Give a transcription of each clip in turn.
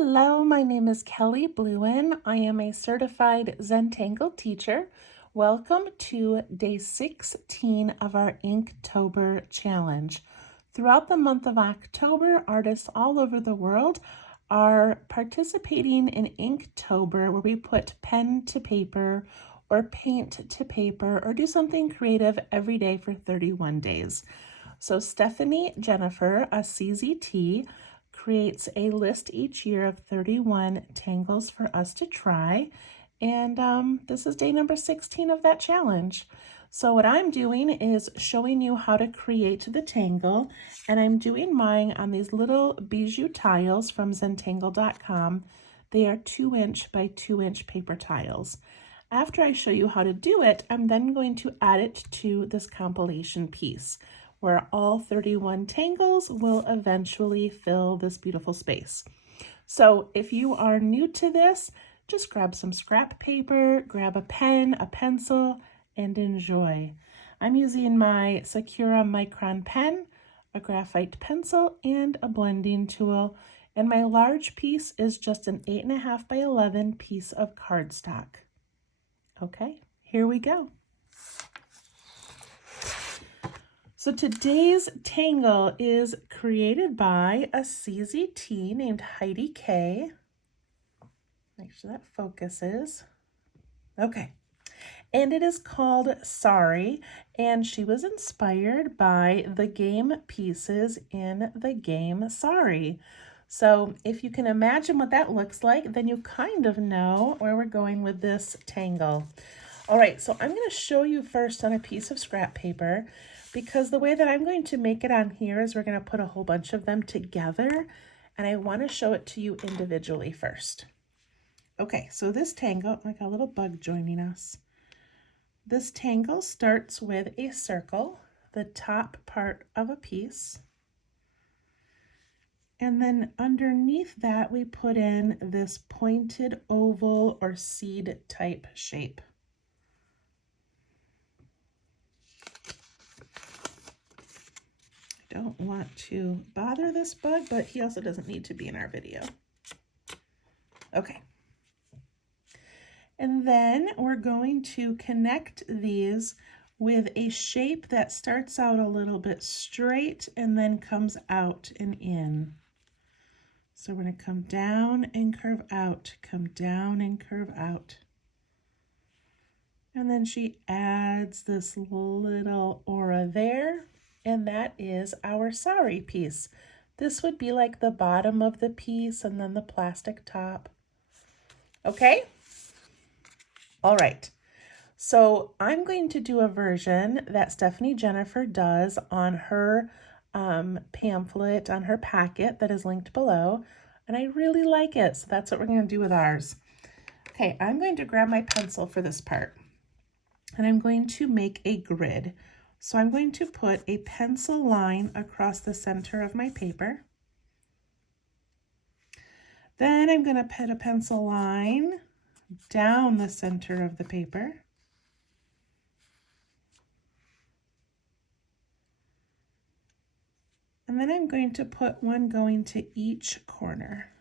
Hello, my name is Kelly Bluen. I am a certified Zentangle teacher. Welcome to day 16 of our Inktober challenge. Throughout the month of October, artists all over the world are participating in Inktober, where we put pen to paper or paint to paper or do something creative every day for 31 days. So Stephanie Jennifer, a CZT, creates a list each year of 31 tangles for us to try. And this is day number 16 of that challenge. So what I'm doing is showing you how to create the tangle, and I'm doing mine on these little bijou tiles from Zentangle.com. They are 2-inch by 2-inch paper tiles. After I show you how to do it, I'm then going to add it to this compilation piece, where all 31 tangles will eventually fill this beautiful space. So if you are new to this, just grab some scrap paper, grab a pen, a pencil, and enjoy. I'm using my Sakura Micron pen, a graphite pencil, and a blending tool. And my large piece is just an 8.5 by 11 piece of cardstock. Okay, here we go. So today's tangle is created by a CZT named Heidi K. Make sure that focuses. Okay. And it is called Sorry, and she was inspired by the game pieces in the game Sorry. So if you can imagine what that looks like, then you kind of know where we're going with this tangle. All right, so I'm going to show you first on a piece of scrap paper, because the way that I'm going to make it on here is we're going to put a whole bunch of them together, and I want to show it to you individually first. Okay, so this tangle, like a little bug joining us. This tangle starts with a circle, the top part of a piece, and then underneath that we put in this pointed oval or seed type shape. I don't want to bother this bug, but he also doesn't need to be in our video. Okay. And then we're going to connect these with a shape that starts out a little bit straight and then comes out and in. So we're going to come down and curve out, come down and curve out. And then she adds this little aura there, and that is our sorry piece. This would be like the bottom of the piece and then the plastic top. Okay? All right. So I'm going to do a version that Stephanie Jennifer does on her pamphlet, on her packet that is linked below, and I really like it, so that's what we're going to do with ours. Okay, I'm going to grab my pencil for this part, and I'm going to make a grid. So I'm going to put a pencil line across the center of my paper. Then I'm going to put a pencil line down the center of the paper. And then I'm going to put one going to each corner.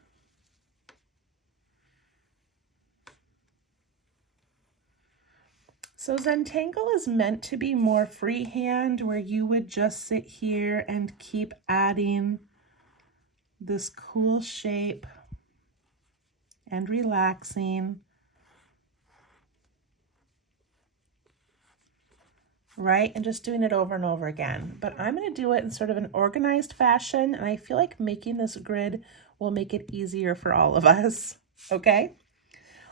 So Zentangle is meant to be more freehand, where you would just sit here and keep adding this cool shape and relaxing. Right? And just doing it over and over again. But I'm going to do it in sort of an organized fashion, and I feel like making this grid will make it easier for all of us. Okay?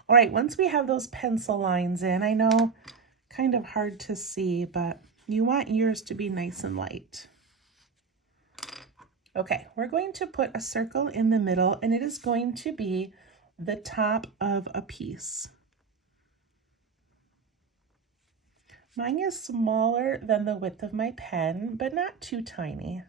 All right, once we have those pencil lines in, I know kind of hard to see, but you want yours to be nice and light. Okay, we're going to put a circle in the middle, and it is going to be the top of a piece. Mine is smaller than the width of my pen, but not too tiny.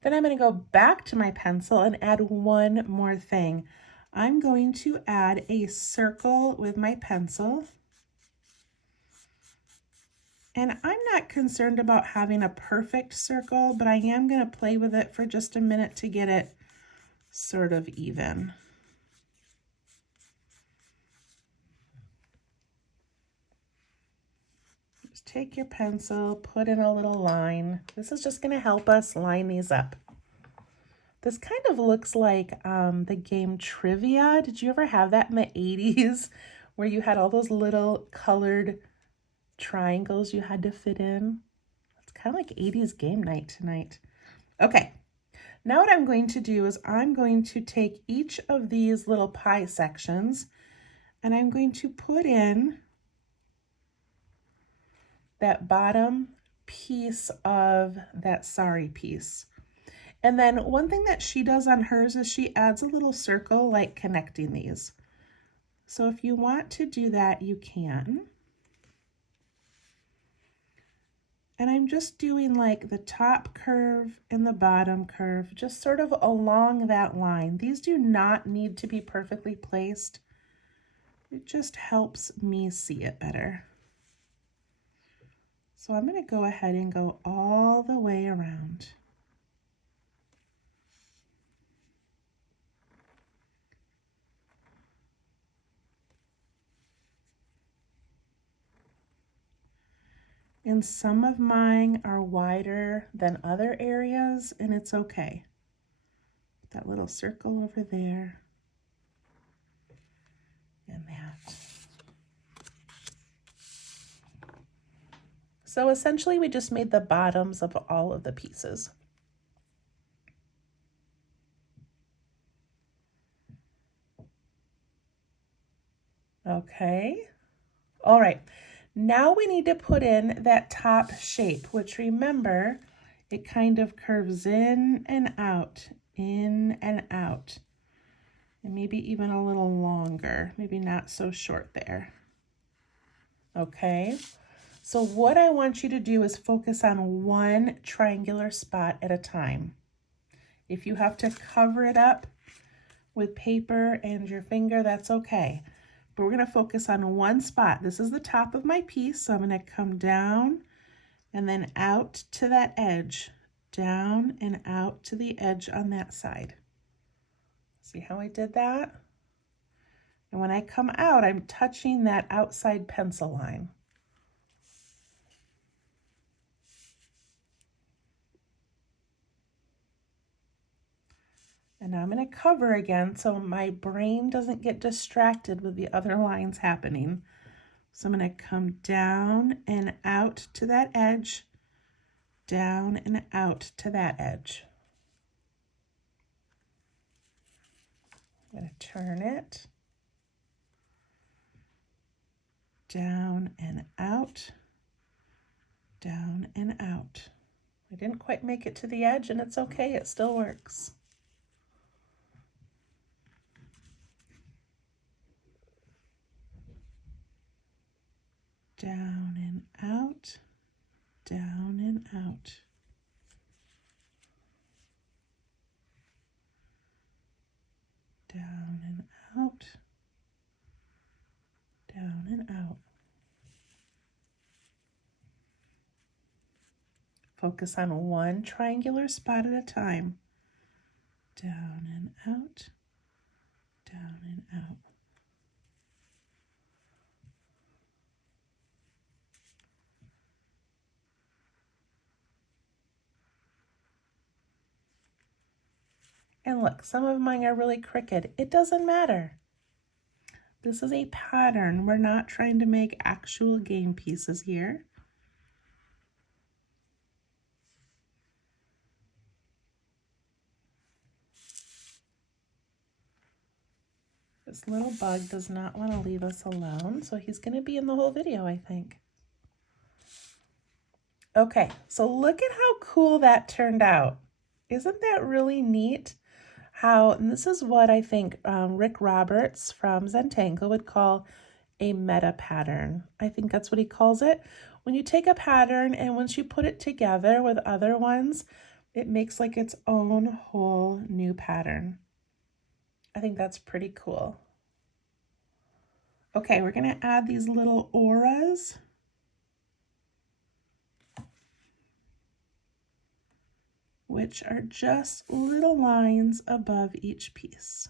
Then I'm going to go back to my pencil and add one more thing. I'm going to add a circle with my pencil. And I'm not concerned about having a perfect circle, but I am going to play with it for just a minute to get it sort of even. Just take your pencil, put in a little line. This is just going to help us line these up. This kind of looks like the game Trivia. Did you ever have that in the 80s where you had all those little colored triangles you had to fit in? It's kind of like 80s game night tonight. Okay, now what I'm going to do is I'm going to take each of these little pie sections and I'm going to put in that bottom piece of that sari piece. And then one thing that she does on hers is she adds a little circle like connecting these. So if you want to do that, you can. And I'm just doing like the top curve and the bottom curve, just sort of along that line. These do not need to be perfectly placed. It just helps me see it better. So I'm going to go ahead and go all the way around. And some of mine are wider than other areas, and it's okay. That little circle over there, and that. So essentially we just made the bottoms of all of the pieces. Okay, all right. Now we need to put in that top shape, which remember, it kind of curves in and out, and maybe even a little longer, maybe not so short there. Okay, so what I want you to do is focus on one triangular spot at a time. If you have to cover it up with paper and your finger, that's okay. But we're going to focus on one spot. This is the top of my piece, so I'm going to come down and then out to that edge, down and out to the edge on that side. See how I did that? And when I come out, I'm touching that outside pencil line. And now I'm going to cover again so my brain doesn't get distracted with the other lines happening. So I'm going to come down and out to that edge, down and out to that edge. I'm going to turn it down and out, down and out. I didn't quite make it to the edge, and it's okay, it still works. Down and out, down and out. Down and out, down and out. Focus on one triangular spot at a time. Down and out, down and out. And look, some of mine are really crooked. It doesn't matter. This is a pattern. We're not trying to make actual game pieces here. This little bug does not want to leave us alone, so he's going to be in the whole video, I think. Okay, so look at how cool that turned out. Isn't that really neat? And this is what I think Rick Roberts from Zentangle would call a meta pattern. I think that's what he calls it. When you take a pattern and once you put it together with other ones, it makes like its own whole new pattern. I think that's pretty cool. Okay, we're gonna add these little auras. Which are just little lines above each piece.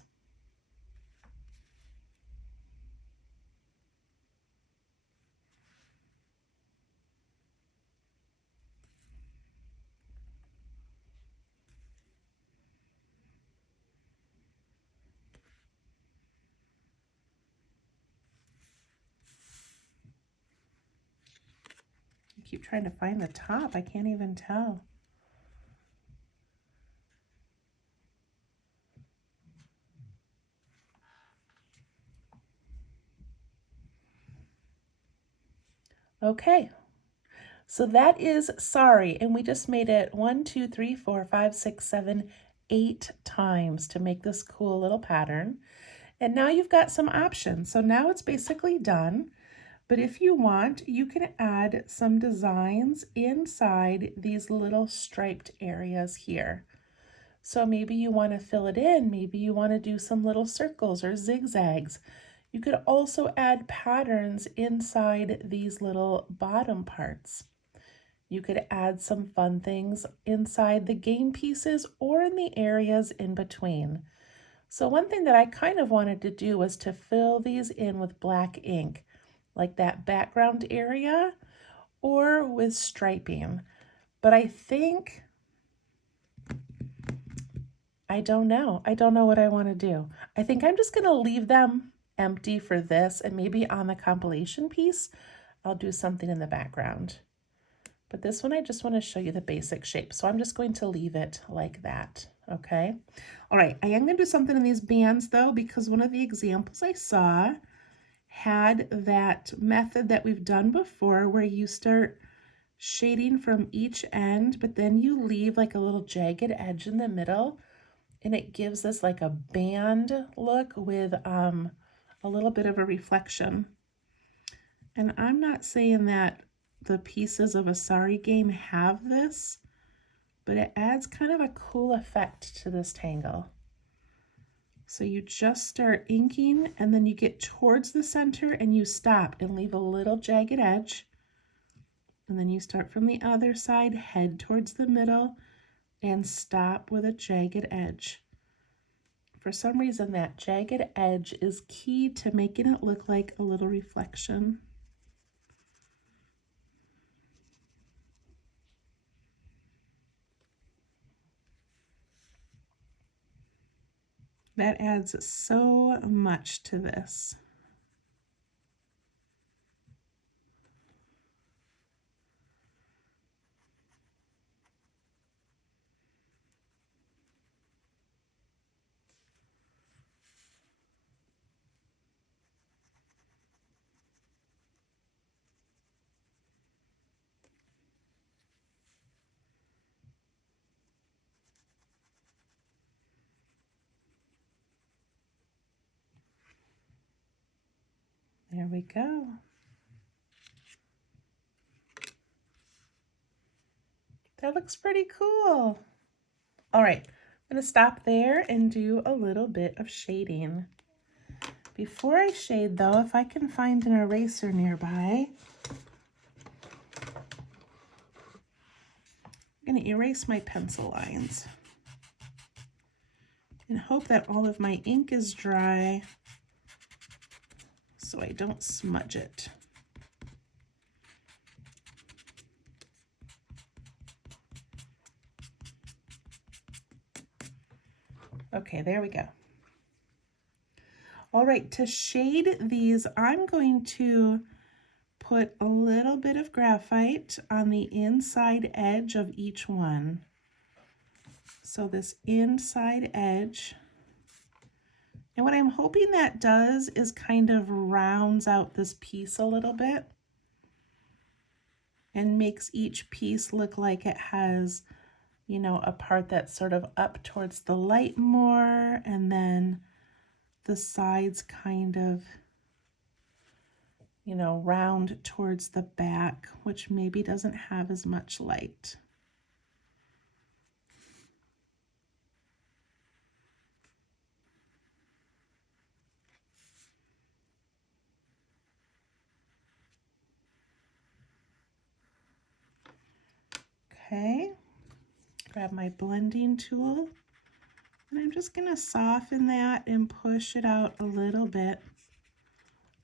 I keep trying to find the top. I can't even tell. Okay, so that is sorry, and we just made it 1, 2, 3, 4, 5, 6, 7, 8 times to make this cool little pattern. And now you've got some options. So now it's basically done. But if you want, you can add some designs inside these little striped areas here. So maybe you want to fill it in. Maybe you want to do some little circles or zigzags. You could also add patterns inside these little bottom parts. You could add some fun things inside the game pieces or in the areas in between. So one thing that I kind of wanted to do was to fill these in with black ink, like that background area, or with striping. But I think, I don't know. I don't know what I want to do. I think I'm just going to leave them empty for this, and maybe on the compilation piece, I'll do something in the background. But this one, I just want to show you the basic shape. So I'm just going to leave it like that, okay? All right, I am going to do something in these bands though, because one of the examples I saw had that method that we've done before where you start shading from each end, but then you leave like a little jagged edge in the middle, and it gives us like a band look with a little bit of a reflection. And I'm not saying that the pieces of a Sorry game have this, but it adds kind of a cool effect to this tangle. So you just start inking, and then you get towards the center and you stop and leave a little jagged edge. And then you start from the other side, head towards the middle, and stop with a jagged edge. For some reason, that jagged edge is key to making it look like a little reflection. That adds so much to this. There we go. That looks pretty cool. All right, I'm gonna stop there and do a little bit of shading. Before I shade though, if I can find an eraser nearby, I'm gonna erase my pencil lines and hope that all of my ink is dry so I don't smudge it. Okay, there we go. All right, to shade these, I'm going to put a little bit of graphite on the inside edge of each one. So this inside edge. And what I'm hoping that does is kind of rounds out this piece a little bit and makes each piece look like it has, you know, a part that's sort of up towards the light more, and then the sides kind of, you know, round towards the back, which maybe doesn't have as much light. Okay, grab my blending tool, and I'm just gonna soften that and push it out a little bit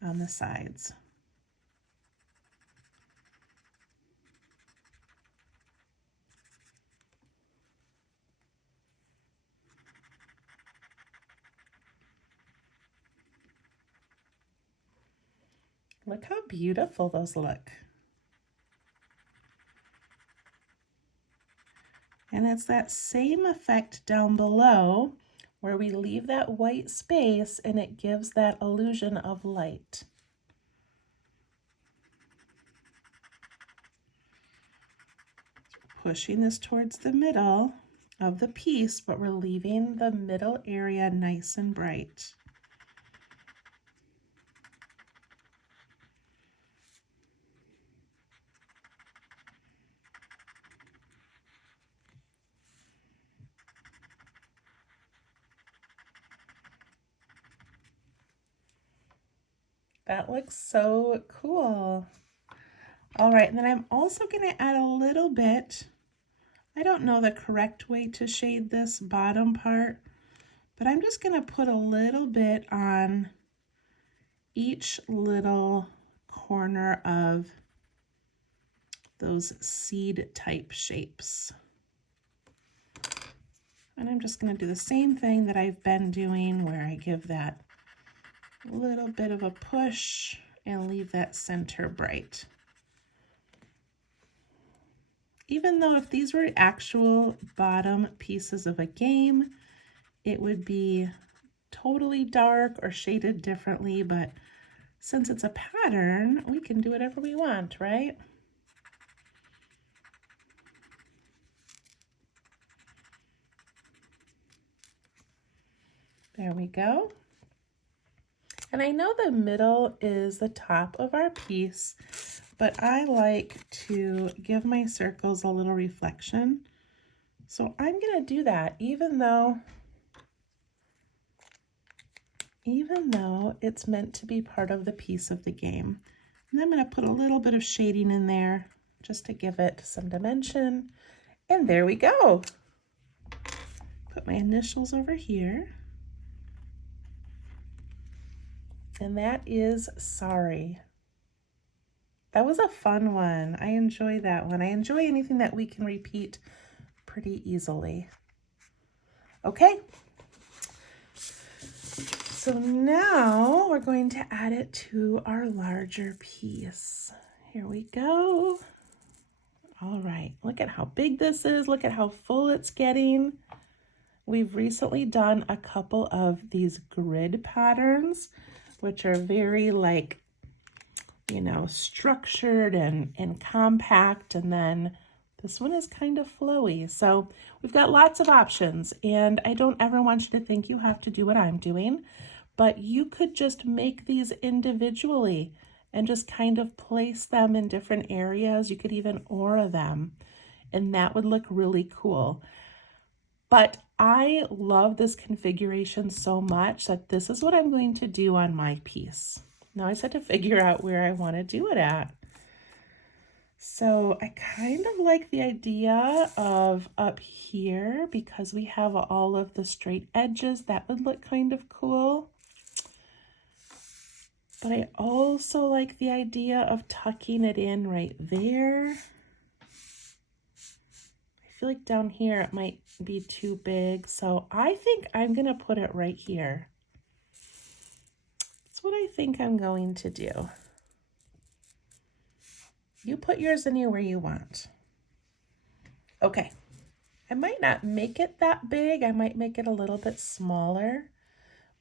on the sides. Look how beautiful those look. And it's that same effect down below where we leave that white space and it gives that illusion of light. Pushing this towards the middle of the piece, but we're leaving the middle area nice and bright. That looks so cool. All right, and then I'm also going to add a little bit, I don't know the correct way to shade this bottom part, but I'm just going to put a little bit on each little corner of those seed type shapes. And I'm just going to do the same thing that I've been doing where I give that little bit of a push and leave that center bright. Even though if these were actual bottom pieces of a game, it would be totally dark or shaded differently, but since it's a pattern, we can do whatever we want, right? There we go. And I know the middle is the top of our piece, but I like to give my circles a little reflection. So I'm gonna do that even though it's meant to be part of the piece of the game. And I'm gonna put a little bit of shading in there just to give it some dimension. And there we go. Put my initials over here. And that is Sorry. That was a fun one. I enjoy that one. I enjoy anything that we can repeat pretty easily. Okay. So now we're going to add it to our larger piece. Here we go. All right, look at how big this is. Look at how full it's getting. We've recently done a couple of these grid patterns, which are very like, you know, structured and compact. And then this one is kind of flowy. So we've got lots of options, and I don't ever want you to think you have to do what I'm doing, but you could just make these individually and just kind of place them in different areas. You could even aura them, and that would look really cool. But I love this configuration so much that this is what I'm going to do on my piece. Now I just had to figure out where I want to do it at. So I kind of like the idea of up here because we have all of the straight edges. That would look kind of cool. But I also like the idea of tucking it in right there. I feel like down here it might be too big, so I think I'm gonna put it right here. That's what I think I'm going to do. You put yours anywhere you want. Okay, I might not make it that big. I might make it a little bit smaller.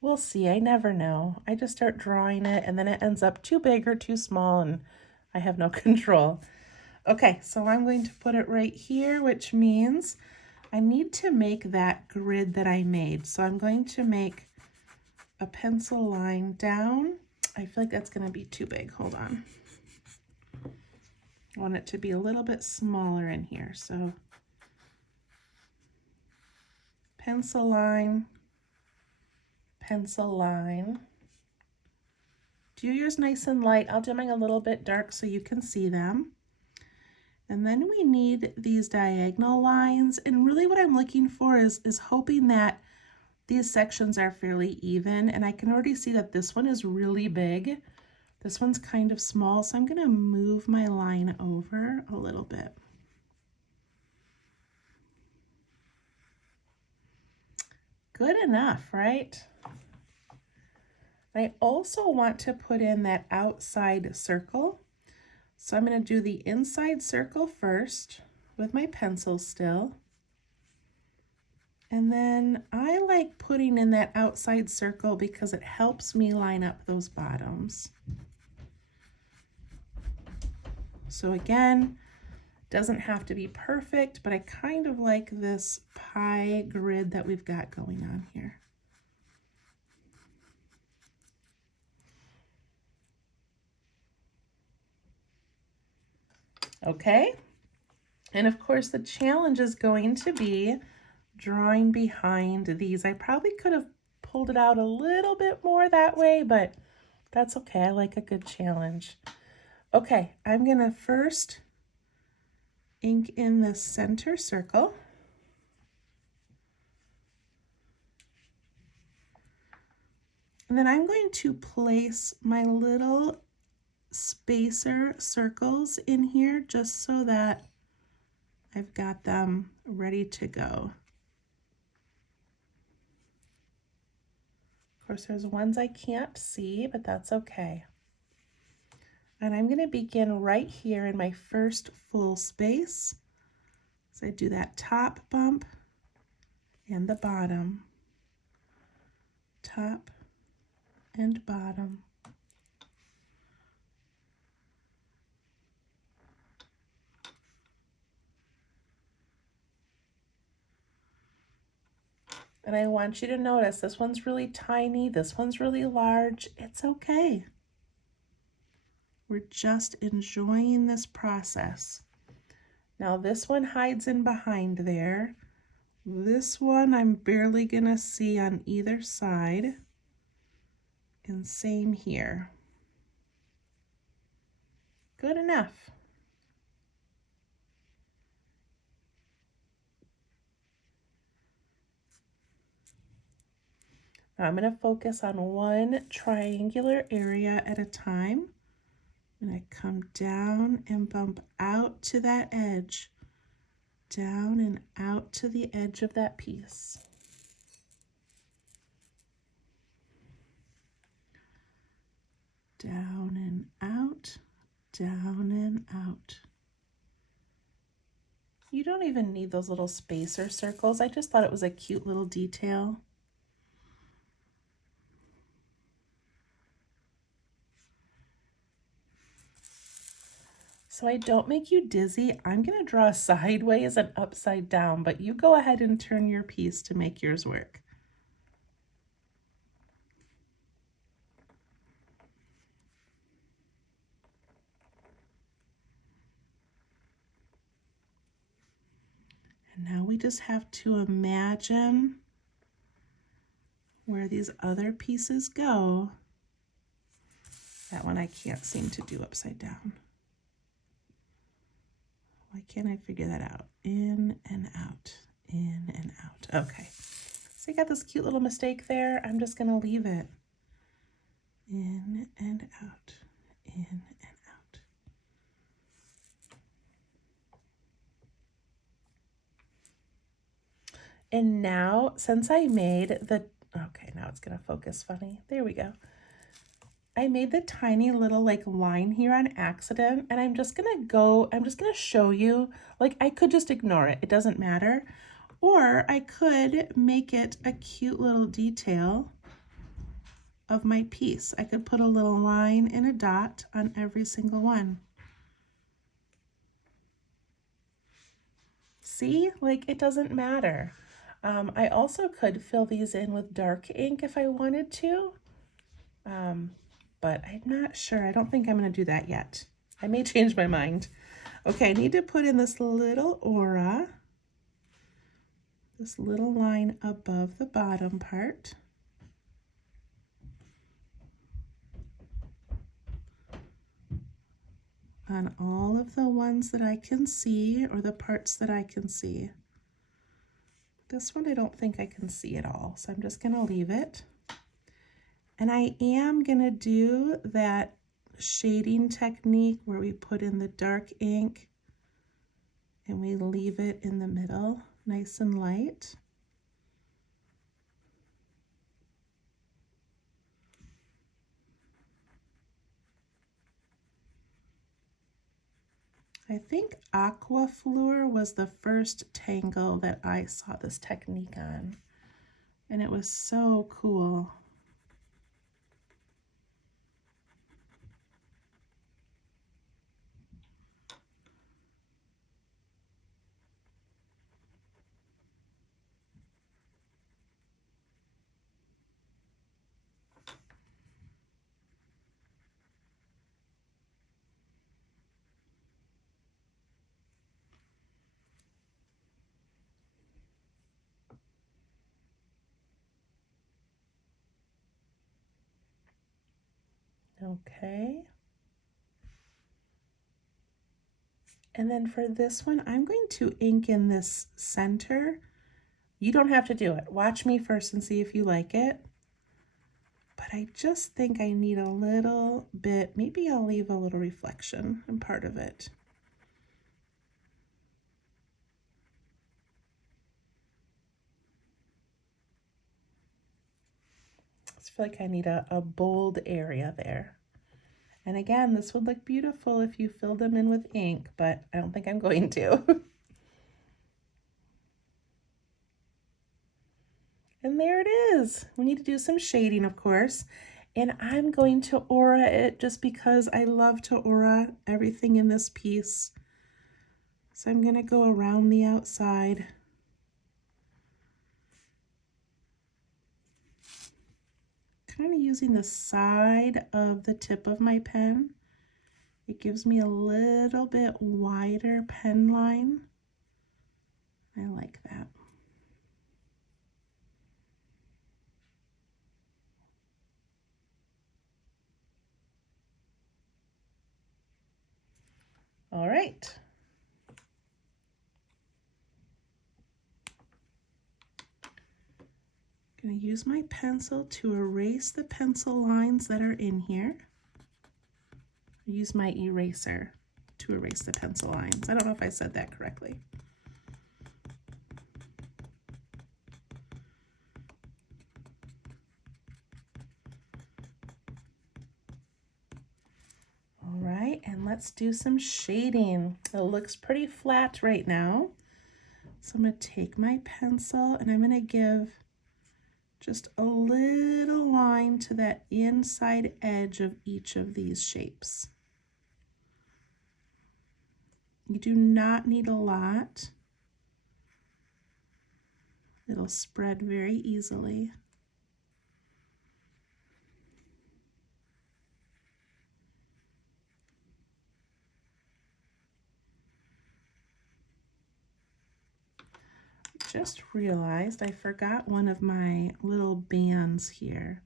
We'll see, I never know. I just start drawing it and then it ends up too big or too small and I have no control. Okay, so I'm going to put it right here, which means I need to make that grid that I made. So I'm going to make a pencil line down. I feel like that's going to be too big. Hold on. I want it to be a little bit smaller in here. So pencil line, pencil line. Do yours nice and light. I'll do mine a little bit dark so you can see them. And then we need these diagonal lines, and really what I'm looking for is hoping that these sections are fairly even, and I can already see that this one is really big. This one's kind of small, so I'm gonna move my line over a little bit. Good enough, right? I also want to put in that outside circle. So I'm going to do the inside circle first with my pencil still. And then I like putting in that outside circle because it helps me line up those bottoms. So again, doesn't have to be perfect, but I kind of like this pie grid that we've got going on here. Okay, and of course the challenge is going to be drawing behind these. I probably could have pulled it out a little bit more that way, but that's okay. I like a good challenge. Okay, I'm gonna first ink in the center circle. And then I'm going to place my little spacer circles in here just so that I've got them ready to go. Of course, there's ones I can't see, but that's okay. And I'm going to begin right here in my first full space. So I do that top bump and the bottom, top and bottom. And I want you to notice this one's really tiny, this one's really large. It's okay. We're just enjoying this process. Now this one hides in behind there. This one I'm barely gonna see on either side. And same here. Good enough. Now I'm going to focus on one triangular area at a time. I'm going to come down and bump out to that edge, down and out to the edge of that piece. Down and out, down and out. You don't even need those little spacer circles. I just thought it was a cute little detail. So I don't make you dizzy. I'm going to draw sideways and upside down, but you go ahead and turn your piece to make yours work. And now we just have to imagine where these other pieces go. That one I can't seem to do upside down. Why can't I figure that out? In and out, in and out. Okay, so you got this cute little mistake there. I'm just gonna leave it. In and out, in and out. And now, since I made the, okay, now it's gonna focus funny. There we go. I made the tiny little like line here on accident, and I'm just gonna show you, like I could just ignore it, it doesn't matter. Or I could make it a cute little detail of my piece. I could put a little line and a dot on every single one. See, like it doesn't matter. I also could fill these in with dark ink if I wanted to. But I'm not sure. I don't think I'm going to do that yet. I may change my mind. Okay, I need to put in this little aura, this little line above the bottom part. on all of the ones that I can see, or the parts that I can see. This one I don't think I can see at all, so I'm just going to leave it. And I am going to do that shading technique where we put in the dark ink and we leave it in the middle, nice and light. I think Aqua Fleur was the first Tangle that I saw this technique on, and it was so cool. Okay. And then for this one, I'm going to ink in this center. You don't have to do it. Watch me first and see if you like it. But I just think I need a little bit, maybe I'll leave a little reflection in part of it. I just feel like I need a bold area there. And again, this would look beautiful if you filled them in with ink, but I don't think I'm going to. And there it is. We need to do some shading, of course. And I'm going to aura it just because I love to aura everything in this piece. So I'm going to go around the outside. Kind of using the side of the tip of my pen. It gives me a little bit wider pen line. I like that. All right. I'm going to use my pencil to erase the pencil lines that are in here. Use my eraser to erase the pencil lines. I don't know if I said that correctly. All right, and let's do some shading. It looks pretty flat right now. So I'm going to take my pencil and I'm going to give just a little line to that inside edge of each of these shapes. You do not need a lot. It'll spread very easily. Just realized I forgot one of my little bands here.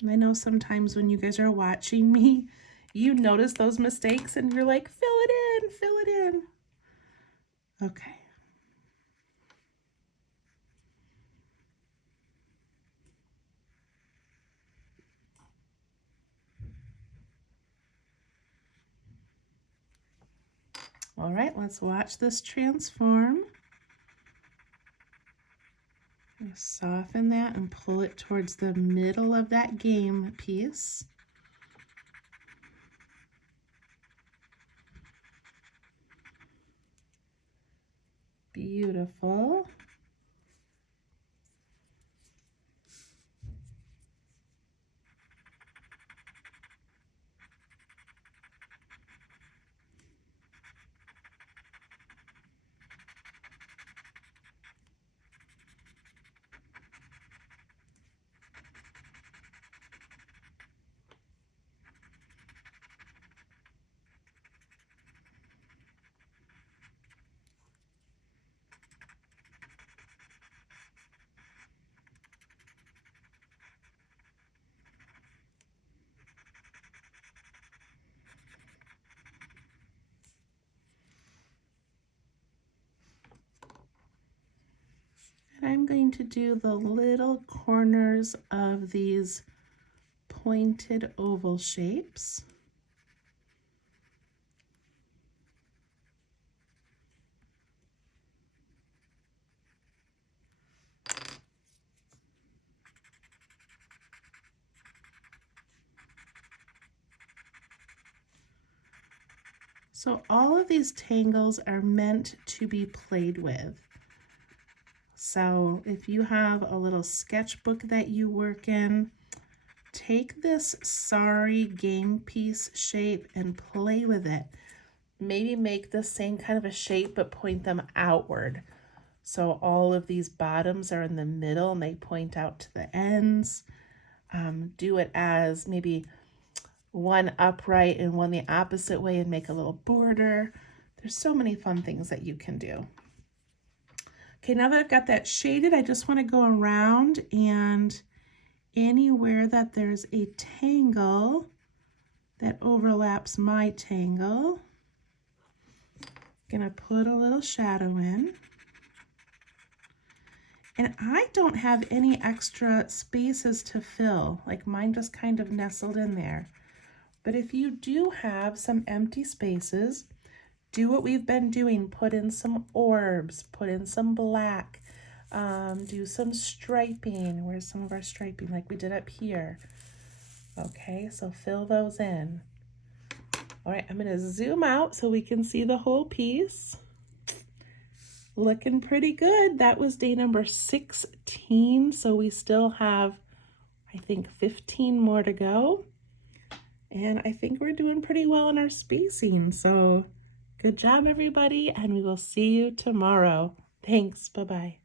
And I know sometimes when you guys are watching me, you notice those mistakes and you're like, fill it in, fill it in. Okay. All right, let's watch this transform. Soften that and pull it towards the middle of that game piece. Beautiful. And I'm going to do the little corners of these pointed oval shapes. So all of these tangles are meant to be played with. So if you have a little sketchbook that you work in, take this sorry game piece shape and play with it. Maybe make the same kind of a shape but point them outward. So all of these bottoms are in the middle and they point out to the ends. Do it as maybe one upright and one the opposite way and make a little border. There's so many fun things that you can do. Okay, now that I've got that shaded, I just want to go around and anywhere that there's a tangle that overlaps my tangle, I'm gonna put a little shadow in. And I don't have any extra spaces to fill, like mine just kind of nestled in there. But if you do have some empty spaces, do what we've been doing. Put in some orbs, put in some black, do some striping. Where's some of our striping like we did up here? Okay, so fill those in. All right, I'm gonna zoom out so we can see the whole piece. Looking pretty good. That was day number 16, so we still have, I think, 15 more to go. And I think we're doing pretty well in our spacing. So good job, everybody, and we will see you tomorrow. Thanks. Bye-bye.